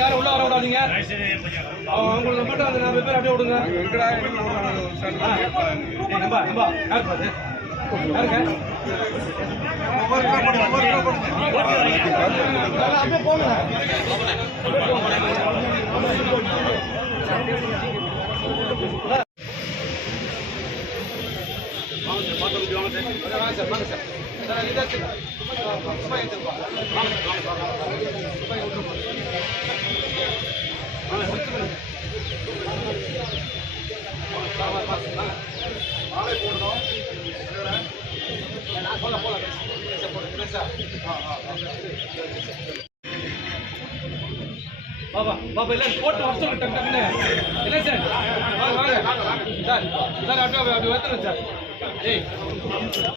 யாரும் உள்ள வர விடாதீங்க. அவங்களுக்கு மட்டும் அந்த 4 பேர் அப்படியே விடுங்க. அப்படியே போங்க. பாபா இல்ல போட்டு வர சொல்லுங்க டக்குன்னு. இல்ல சார் வாங்க சார் சார் அப்படியே வந்துடுங்க சார்.